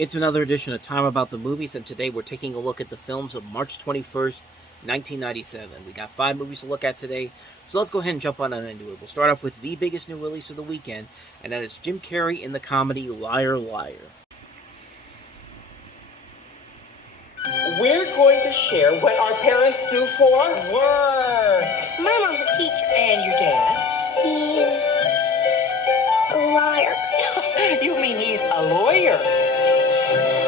It's another edition of Time About the Movies, and today we're taking a look at the films of March 21st, 1997. We got 5 movies to look at today, so let's go ahead and jump on into it. We'll start off with the biggest new release of the weekend, and that is Jim Carrey in the comedy Liar Liar. We're going to share what our parents do for work. My mom's a teacher. And your dad? He's a liar. You mean he's a lawyer?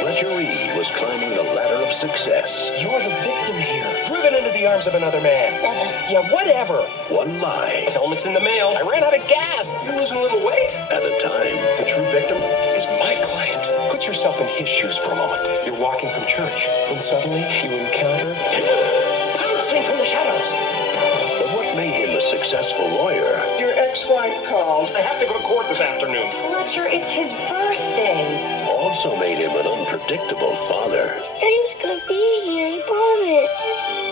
Fletcher Reed was climbing the ladder of success. You're the victim here, driven into the arms of another man. 7. Yeah, whatever. One lie Tell him it's in the mail. I ran out of gas. You're losing a little weight. at a time. The true victim is my client. Put yourself in his shoes for a moment. You're walking from church, and suddenly you encounter pouncing from the shadows. But what made him a successful lawyer? Your ex-wife called. I have to go to court this afternoon. Fletcher, it's his birthday. Also made him an unpredictable father. He said he was going to be here. He promised.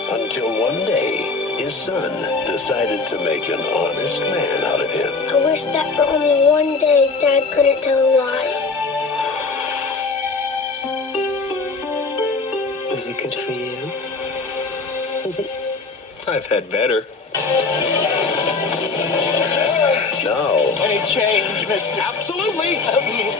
Until one day, his son decided to make an honest man out of him. I wish that for only one day Dad couldn't tell a lie. Was it good for you? I've had better. Now, Any change, mister? Absolutely.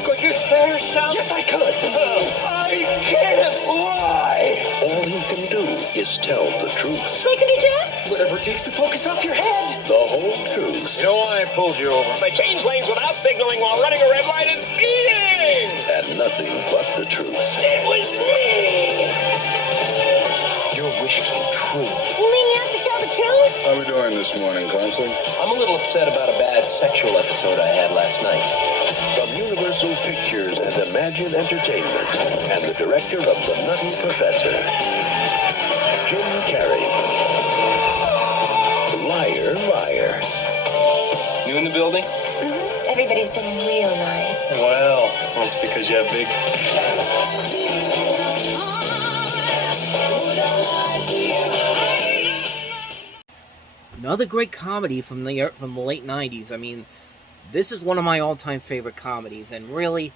Could you spare some? Yes, I could. I can't lie. all he can do is tell the truth. Like a dress? Whatever takes the focus off your head. The whole truth. You know why I pulled you over? I changed lanes without signaling while running a red light and speeding. And nothing but the truth. It was me. Your wish came true. You mean you have to tell the truth? How we doing this morning, Consul? I'm a little upset about a bad sexual episode I had last night. From Universal Pictures and Imagine Entertainment, and the director of The Nutty Professor, Jim Carrey. Liar, liar. You in the building? Mm-hmm. Everybody's been real nice. Well, that's because you have big... Another great comedy from the late 90s. I mean, this is one of my all-time favorite comedies, and really,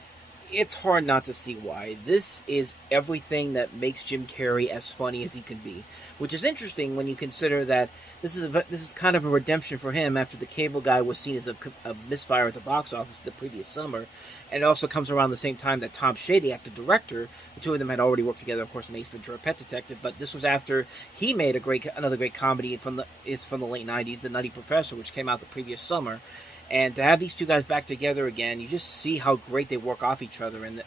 it's hard not to see why. This is everything that makes Jim Carrey as funny as he can be, which is interesting when you consider that this is kind of a redemption for him after The Cable Guy was seen as a misfire at the box office the previous summer, and it also comes around the same time that Tom Shady, actor-director, the two of them had already worked together, of course, in Ace Ventura: Pet Detective, but this was after he made another great comedy from the late 90s, The Nutty Professor, which came out the previous summer. And to have these two guys back together again, you just see how great they work off each other in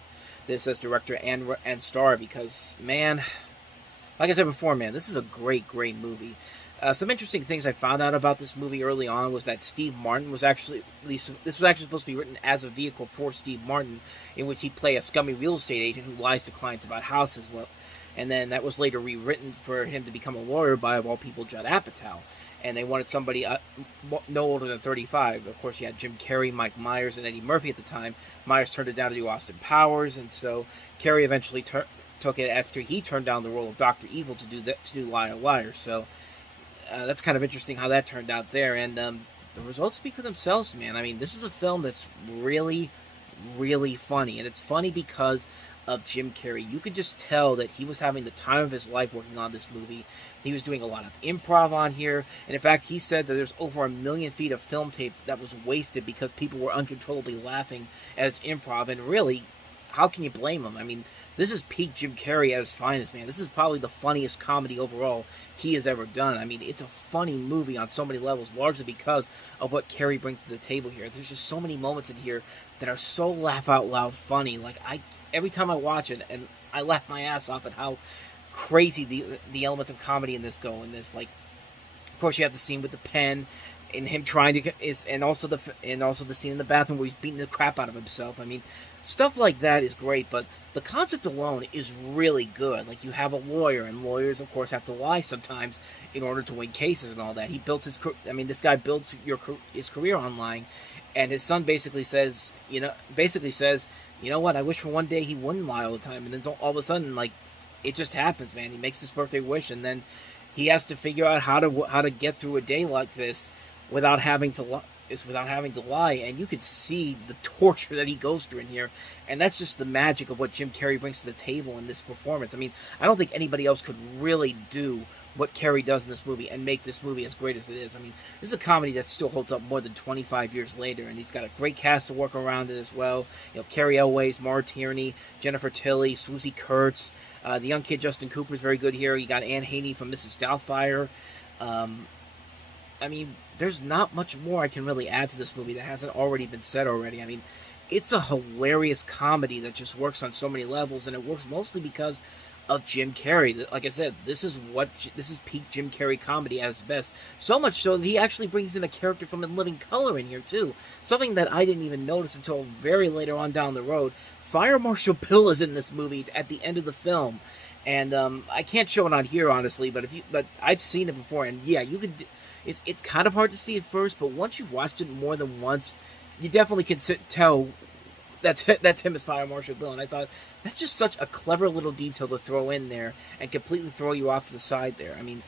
this as director and star, because, man, like I said before, man, this is a great, great movie. Some interesting things I found out about this movie early on was that Steve Martin was actually, this was actually supposed to be written as a vehicle for Steve Martin, in which he'd play a scummy real estate agent who lies to clients about houses. Well, and then that was later rewritten for him to become a lawyer by, of all people, Judd Apatow. And they wanted somebody no older than 35. Of course, you had Jim Carrey, Mike Myers, and Eddie Murphy at the time. Myers turned it down to do Austin Powers, and so Carrey eventually took it after he turned down the role of Dr. Evil to do Liar Liar. So that's kind of interesting how that turned out there. And the results speak for themselves, man. I mean, this is a film that's really, really funny, and it's funny because of Jim Carrey. You could just tell that he was having the time of his life working on this movie. He was doing a lot of improv on here, and in fact, he said that there's over 1 million feet of film tape that was wasted because people were uncontrollably laughing at his improv, and really, how can you blame him? I mean, this is peak Jim Carrey at his finest, man. This is probably the funniest comedy overall he has ever done. I mean, it's a funny movie on so many levels, largely because of what Carrey brings to the table here. There's just so many moments in here that are so laugh-out-loud funny. Like, every time I watch it, and I laugh my ass off at how crazy the elements of comedy in this go. In this, like, of course, you have the scene with the pen, and him trying to and also the scene in the bathroom where he's beating the crap out of himself. I mean, stuff like that is great, but the concept alone is really good. Like, you have a lawyer, and lawyers, of course, have to lie sometimes in order to win cases and all that. He built this guy builds his career on lying, and his son basically says, you know what, I wish for one day he wouldn't lie all the time, and then all of a sudden, like, it just happens, man. He makes his birthday wish, and then he has to figure out how to get through a day like this without having to is without having to lie, and you could see the torture that he goes through in here, and that's just the magic of what Jim Carrey brings to the table in this performance. I mean, I don't think anybody else could really do what Carrey does in this movie and make this movie as great as it is. I mean, this is a comedy that still holds up more than 25 years later, and he's got a great cast to work around it as well. You know, Carrie Elways, Maura Tierney, Jennifer Tilly, Swoosie Kurtz, the young kid Justin Cooper is very good here. You got Anne Haney from Mrs. Doubtfire. I mean, there's not much more I can really add to this movie that hasn't already been said already. I mean, it's a hilarious comedy that just works on so many levels, and it works mostly because of Jim Carrey. Like I said, this is peak Jim Carrey comedy at its best. So much so that he actually brings in a character from In Living Color in here too. Something that I didn't even notice until very later on down the road. Fire Marshal Bill is in this movie at the end of the film, and I can't show it on here honestly, but I've seen it before, and yeah, you could. It's kind of hard to see at first, but once you've watched it more than once, you definitely can tell that's him as Fire Marshal Bill. And I thought that's just such a clever little detail to throw in there and completely throw you off to the side there. I mean,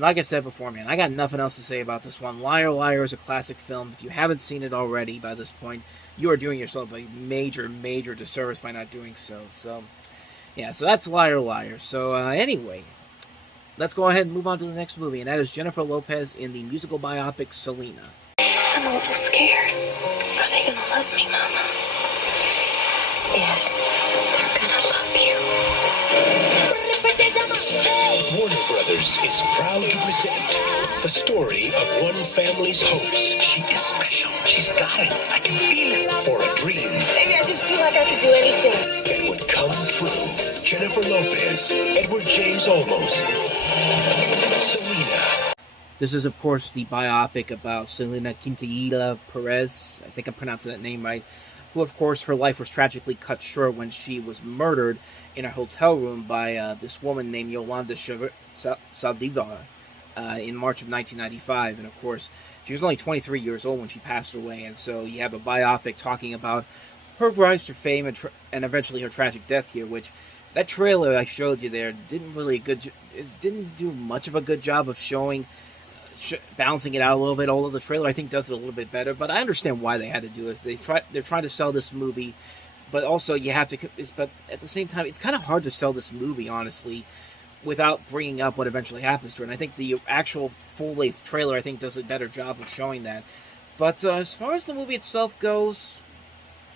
like I said before, man, I got nothing else to say about this one. Liar Liar is a classic film. If you haven't seen it already by this point, you are doing yourself a major, major disservice by not doing so. So, yeah, so that's Liar Liar. So, anyway, let's go ahead and move on to the next movie, and that is Jennifer Lopez in the musical biopic Selena. I'm a little scared. Are they gonna love me, Mama? Yes, they're gonna love you. Warner Brothers is proud to present the story of one family's hopes. She is special. She's got it. I can feel it. For a dream Maybe I just feel like I could do anything. that would come true. Jennifer Lopez, Edward James Olmos, Selena. This is, of course, the biopic about Selena Quintanilla Perez. I think I'm pronouncing that name right. Who, of course, her life was tragically cut short when she was murdered in a hotel room by this woman named Yolanda Saldivar in March of 1995. And, of course, she was only 23 years old when she passed away. And so you have a biopic talking about her rise to fame and eventually her tragic death here, which that trailer I showed you there didn't do much of a good job of showing balancing it out a little bit, although the trailer I think does it a little bit better. But I understand why they had to do it. They're trying to sell this movie, but also you have to. But at the same time, it's kind of hard to sell this movie honestly without bringing up what eventually happens to her. And I think the actual full-length trailer I think does a better job of showing that. But as far as the movie itself goes,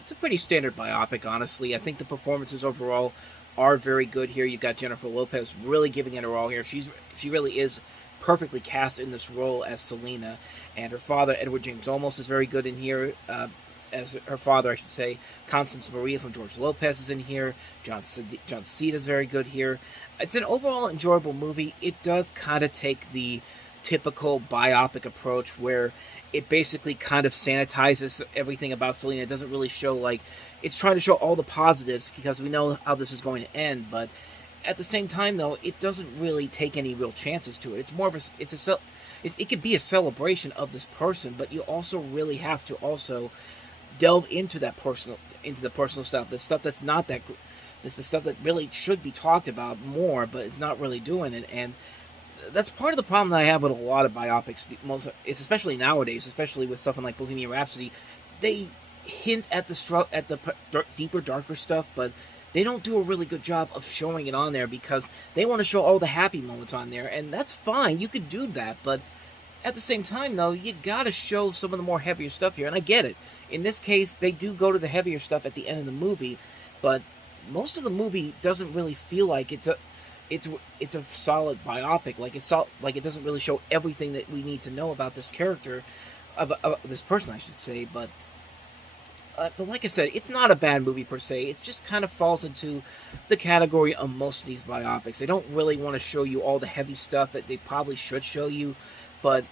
it's a pretty standard biopic, honestly. I think the performances overall are very good here. You got Jennifer Lopez really giving it her all here. She really is perfectly cast in this role as Selena, and her father Edward James Olmos is very good in here as her father, I should say. Constance Maria from George Lopez is in here. John Cena is very good here. It's an overall enjoyable movie. It does kind of take the typical biopic approach where it basically kind of sanitizes everything about Selena. It doesn't really show it's trying to show all the positives because we know how this is going to end, but at the same time, though, it doesn't really take any real chances to it. It's more of it could be a celebration of this person, but you also really have to also delve into the personal stuff, the stuff that's not that. It's the stuff that really should be talked about more, but it's not really doing it, and that's part of the problem that I have with a lot of biopics. Especially nowadays, especially with something like Bohemian Rhapsody, they hint at the deeper, darker stuff, but they don't do a really good job of showing it on there because they want to show all the happy moments on there, and that's fine. You could do that, but at the same time, though, you gotta show some of the more heavier stuff here, and I get it. In this case, they do go to the heavier stuff at the end of the movie, but most of the movie doesn't really feel like it's a solid biopic. It doesn't really show everything that we need to know about this character, about this person, I should say, but like I said, it's not a bad movie per se. It just kind of falls into the category of most of these biopics. They don't really want to show you all the heavy stuff that they probably should show you, but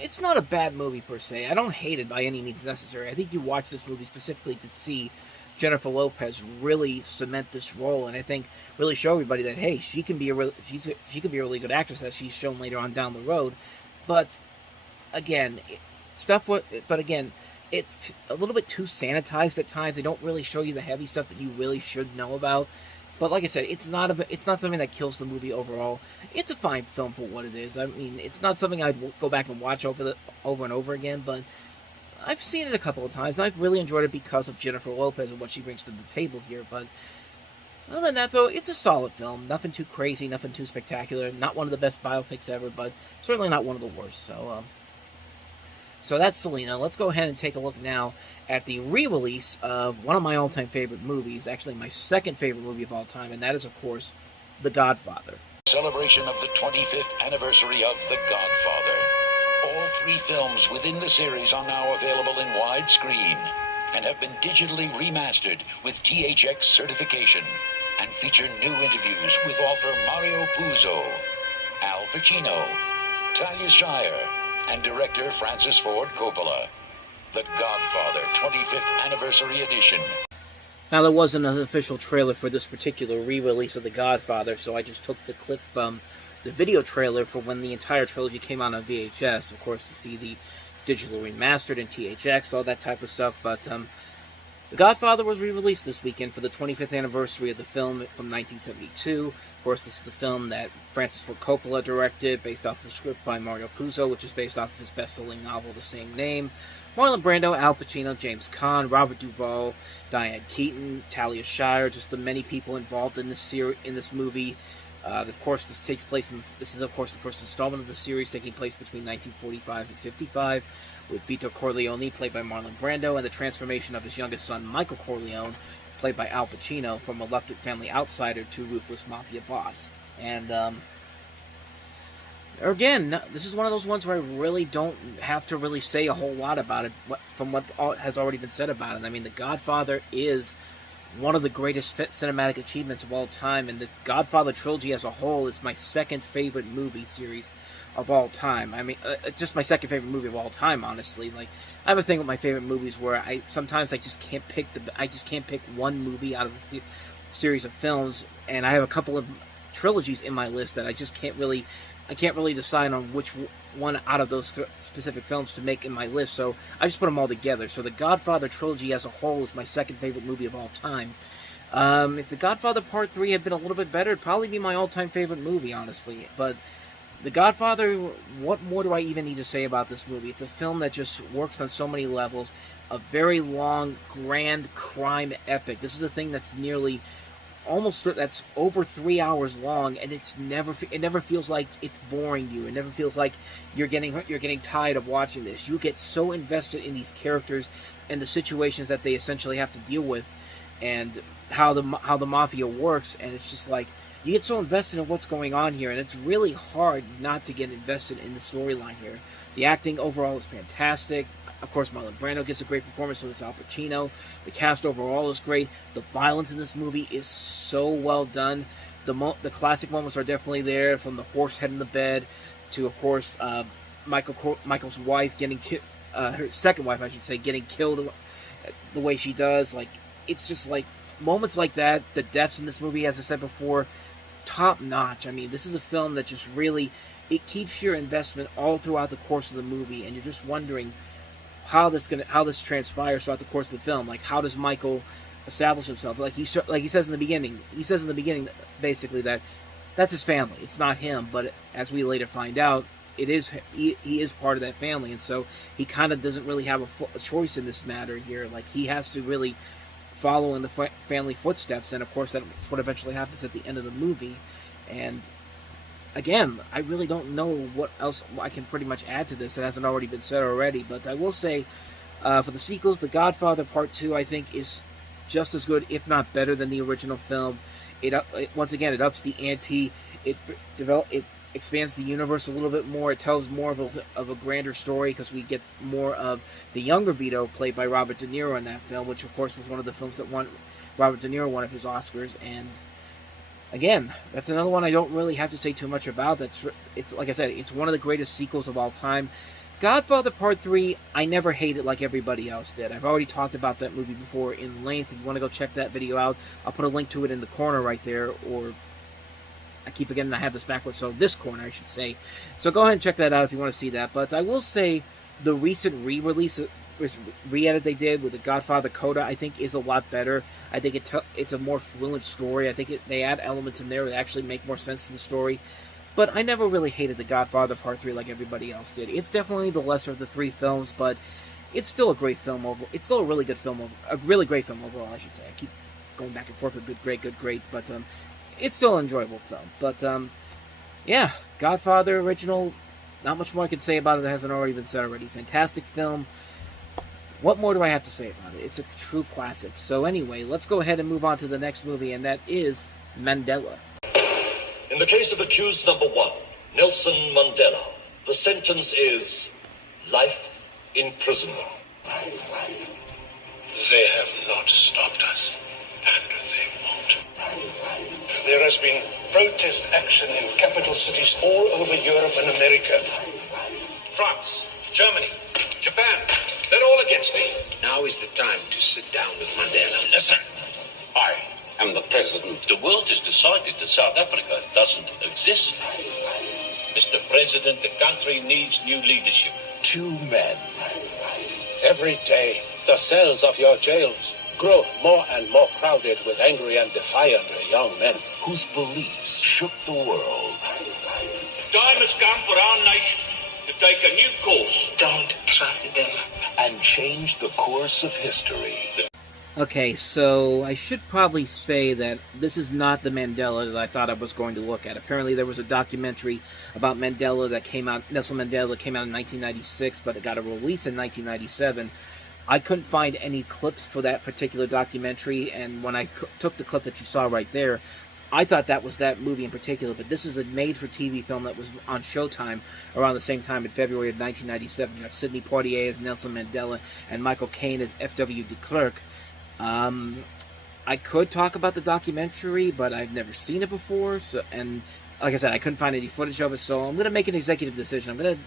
it's not a bad movie per se. I don't hate it by any means necessary. I think you watch this movie specifically to see Jennifer Lopez really cement this role, and I think really show everybody that hey, she can be a really good actress, as she's shown later on down the road. But again, it's a little bit too sanitized at times. They don't really show you the heavy stuff that you really should know about. But like I said, it's not something that kills the movie overall. It's a fine film for what it is. I mean, it's not something I'd go back and watch over and over again, but I've seen it a couple of times, and I've really enjoyed it because of Jennifer Lopez and what she brings to the table here. But other than that, though, it's a solid film. Nothing too crazy, nothing too spectacular. Not one of the best biopics ever, but certainly not one of the worst. So that's Selena. Let's go ahead and take a look now at the re-release of one of my all-time favorite movies, actually my second favorite movie of all time, and that is, of course, The Godfather. Celebration of the 25th anniversary of The Godfather. All 3 films within the series are now available in widescreen and have been digitally remastered with THX certification and feature new interviews with author Mario Puzo, Al Pacino, Talia Shire, and director Francis Ford Coppola. The Godfather 25th Anniversary Edition. Now, there wasn't an official trailer for this particular re-release of The Godfather, so I just took the clip from the video trailer for when the entire trilogy came out on VHS. Of course, you see the digitally remastered in THX, all that type of stuff, but The Godfather was re-released this weekend for the 25th anniversary of the film from 1972. Of course, this is the film that Francis Ford Coppola directed, based off the script by Mario Puzo, which is based off of his best-selling novel of the same name. Marlon Brando, Al Pacino, James Caan, Robert Duvall, Diane Keaton, Talia Shire, just the many people involved in this movie. Of course, this is of course the first installment of the series, taking place between 1945 and 55, with Vito Corleone, played by Marlon Brando, and the transformation of his youngest son, Michael Corleone, played by Al Pacino, from reluctant family outsider to ruthless mafia boss. And again, this is one of those ones where I really don't have to really say a whole lot about it from what has already been said about it. I mean, The Godfather is one of the greatest cinematic achievements of all time, and the Godfather trilogy as a whole is my second favorite movie series of all time. I mean, just my second favorite movie of all time, honestly. Like, I have a thing with my favorite movies where I just can't pick one movie out of the series of films, and I have a couple of trilogies in my list that I can't really decide on which one out of those specific films to make in my list, so I just put them all together. So the Godfather trilogy as a whole is my second favorite movie of all time. If The Godfather Part 3 had been a little bit better, it'd probably be my all-time favorite movie, honestly. But The Godfather, what more do I even need to say about this movie? It's a film that just works on so many levels. A very long, grand crime epic. This is a thing that's that's over 3 hours long, and it never feels like it's boring you. It never feels like you're getting tired of watching this. You get so invested in these characters and the situations that they essentially have to deal with, and how the mafia works, and it's just like you get so invested in what's going on here, and it's really hard not to get invested in the storyline here. The acting overall is fantastic. Of course, Marlon Brando gets a great performance, so does Al Pacino. The cast overall is great. The violence in this movie is so well done. The classic moments are definitely there, from the horse head in the bed to, of course, Michael's wife her second wife, I should say, getting killed the way she does. Like, it's just like moments like that. The deaths in this movie, as I said before, top notch. I mean, this is a film that just really, it keeps your investment all throughout the course of the movie, and you're just wondering how this transpires throughout the course of the film. Like, how does Michael establish himself? Like he says in the beginning, basically that that's his family. It's not him, but as we later find out, it is. He is part of that family, and so he kind of doesn't really have a choice in this matter here. Like, he has to really follow in the family footsteps, and of course that's what eventually happens at the end of the movie. And again, I really don't know what else I can pretty much add to this that hasn't already been said already, but I will say, for the sequels, The Godfather Part 2, I think, is just as good, if not better, than the original film. Once again, it ups the ante. It expands the universe a little bit more. It tells more of a grander story, because we get more of the younger Vito, played by Robert De Niro, in that film, which, of course, was one of the films that won Robert De Niro one of his Oscars. And again, that's another one I don't really have to say too much about. It's like I said, it's one of the greatest sequels of all time. Godfather Part 3, I never hated like everybody else did. I've already talked about that movie before in length. If you want to go check that video out, I'll put a link to it in the corner right there, or I keep forgetting I have this backwards, so this corner, I should say. So go ahead and check that out if you want to see that. But I will say, the recent re-release re-edit they did with the Godfather coda, I think, is a lot better. I think it's a more fluent story. I think they add elements in there that actually make more sense to the story. But I never really hated The Godfather Part 3 like everybody else did. It's definitely the lesser of the three films, but it's still a great film overall. It's still a really good film, a really great film overall, I should say. I keep going back and forth with good, great, but it's still an enjoyable film. But yeah, Godfather original, not much more I can say about it that hasn't already been said already. Fantastic film. What more do I have to say about it? It's a true classic. So anyway, let's go ahead and move on to the next movie, and that is Mandela. In the case of accused number 1, Nelson Mandela, the sentence is life imprisonment. They have not stopped us, and they won't. There has been protest action in capital cities all over Europe and America. France, Germany, Japan, they're all against me. Now is the time to sit down with Mandela. Listen, I am the president. The world has decided that South Africa doesn't exist. Mr. President, the country needs new leadership. 2 men. Every day, the cells of your jails grow more and more crowded with angry and defiant young men whose beliefs shook the world. The time has come for our nation to take a new course. Don't trust them. And change the course of history. Okay, so I should probably say that this is not the Mandela that I thought I was going to look at. Apparently there was a documentary about Mandela that came out, Nelson Mandela, that came out in 1996, but it got a release in 1997. I couldn't find any clips for that particular documentary, and when I took the clip that you saw right there, I thought that was that movie in particular, but this is a made-for-TV film that was on Showtime around the same time in February of 1997. You have Sidney Poitier as Nelson Mandela and Michael Caine as F.W. de Klerk. I could talk about the documentary, but I've never seen it before, so, and like I said, I couldn't find any footage of it, so I'm going to make an executive decision. I'm going to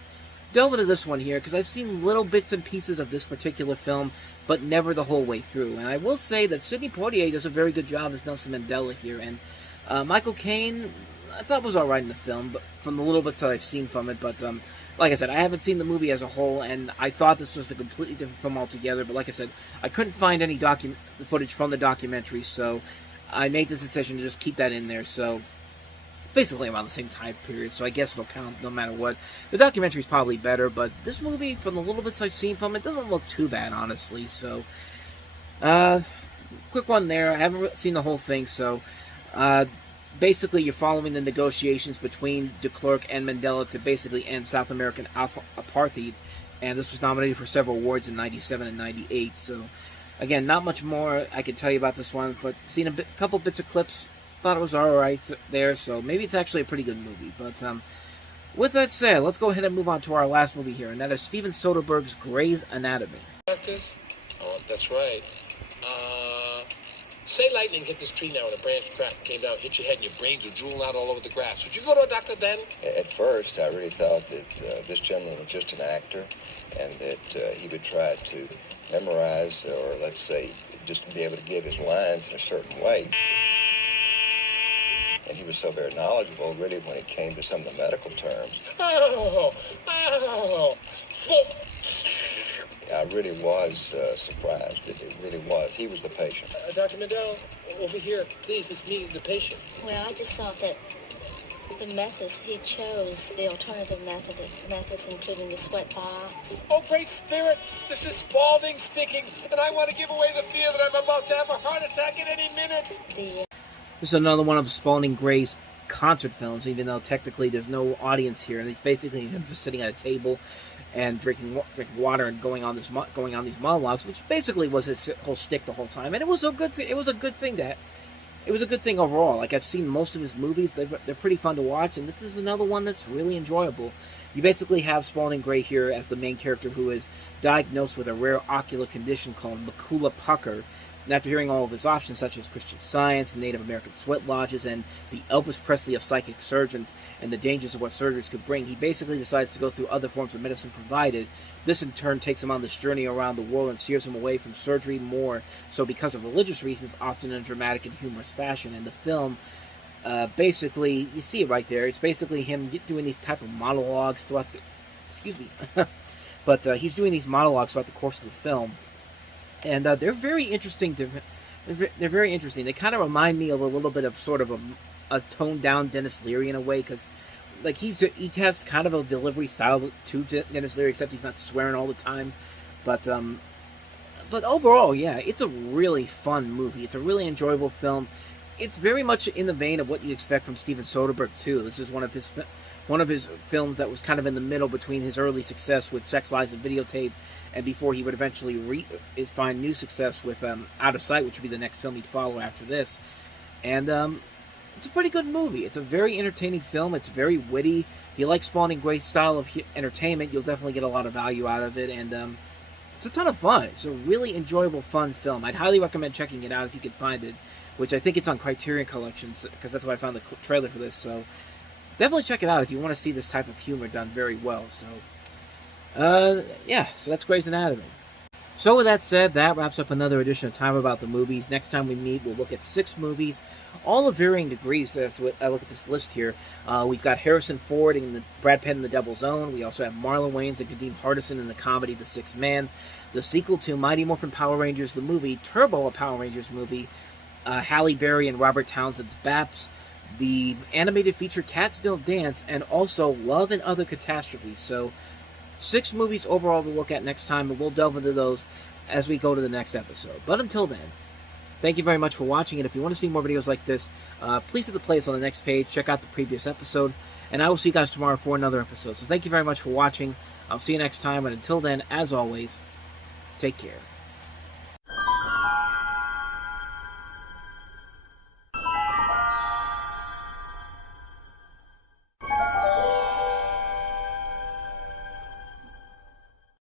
delve into this one here, because I've seen little bits and pieces of this particular film, but never the whole way through. And I will say that Sidney Poitier does a very good job as Nelson Mandela here, and Michael Caine, I thought was alright in the film, but from the little bits that I've seen from it, but like I said, I haven't seen the movie as a whole, and I thought this was a completely different film altogether, but like I said, I couldn't find any footage from the documentary, so I made this decision to just keep that in there, so it's basically around the same time period, so I guess it'll count no matter what. The documentary is probably better, but this movie, from the little bits I've seen from it, doesn't look too bad, honestly, so quick one there. I haven't seen the whole thing, so basically, you're following the negotiations between de Klerk and Mandela to basically end South American apartheid, and this was nominated for several awards in 97 and 98, so again, not much more I can tell you about this one, but seen a couple bits of clips, thought it was alright there, so maybe it's actually a pretty good movie, but with that said, let's go ahead and move on to our last movie here, and that is Steven Soderbergh's Grey's Anatomy. Oh, that's right. Say lightning hit this tree now and a branch cracked, came down, hit your head, and your brains are drooling out all over the grass. Would you go to a doctor then? At first, I really thought that this gentleman was just an actor and that he would try to memorize, or let's say, just be able to give his lines in a certain way. And he was so very knowledgeable, really, when it came to some of the medical terms. I really was surprised. It really was. He was the patient. Dr. Mandel, over here, please, it's me, the patient. Well, I just thought that the methods he chose, the alternative methods, including the sweat box. Oh, great spirit! This is Spaulding speaking, and I want to give away the fear that I'm about to have a heart attack at any minute. This is another one of Spalding Gray's concert films, even though technically there's no audience here, and it's basically him just sitting at a table and drinking water and going on these monologues, which basically was his whole shtick the whole time. And it was a good thing. It was a good thing overall. Like, I've seen most of his movies; they're pretty fun to watch, and this is another one that's really enjoyable. You basically have Spalding Gray here as the main character, who is diagnosed with a rare ocular condition called macula pucker. And after hearing all of his options, such as Christian Science, Native American sweat lodges, and the Elvis Presley of psychic surgeons, and the dangers of what surgeries could bring, he basically decides to go through other forms of medicine provided. This, in turn, takes him on this journey around the world and steers him away from surgery more so because of religious reasons, often in a dramatic and humorous fashion. And the film, basically, you see it right there, it's basically him doing these type of monologues throughout but he's doing these monologues throughout the course of the film, and they're very interesting. They're very interesting. They kind of remind me of a little bit of sort of a toned down Denis Leary in a way, because like he has kind of a delivery style to Denis Leary, except he's not swearing all the time. But overall, yeah, it's a really fun movie. It's a really enjoyable film. It's very much in the vein of what you expect from Steven Soderbergh too. This is one of his films that was kind of in the middle between his early success with Sex, Lies, and Videotape, and before he would eventually find new success with Out of Sight, which would be the next film he'd follow after this. And it's a pretty good movie. It's a very entertaining film. It's very witty. If you like Spalding Gray's style of entertainment, you'll definitely get a lot of value out of it. And it's a ton of fun. It's a really enjoyable, fun film. I'd highly recommend checking it out if you can find it, which I think it's on Criterion Collections, because that's where I found the trailer for this. So definitely check it out if you want to see this type of humor done very well. So, yeah, so that's Grey's Anatomy. So with that said, that wraps up another edition of Time About the Movies. Next time we meet, we'll look at 6 movies, all of varying degrees. So I look at this list here. We've got Harrison Ford and Brad Pitt in The Devil's Own. We also have Marlon Wayans and Kadeem Hardison in the comedy The Sixth Man. The sequel to Mighty Morphin Power Rangers, the movie, Turbo, a Power Rangers movie. Halle Berry and Robert Townsend's Baps. The animated feature Cats Don't Dance, and also Love and Other Catastrophes. So 6 movies overall to look at next time, and we'll delve into those as we go to the next episode. But until then, thank you very much for watching, and if you want to see more videos like this, please hit the playlist on the next page, check out the previous episode, and I will see you guys tomorrow for another episode. So thank you very much for watching. I'll see you next time, and until then, as always, take care.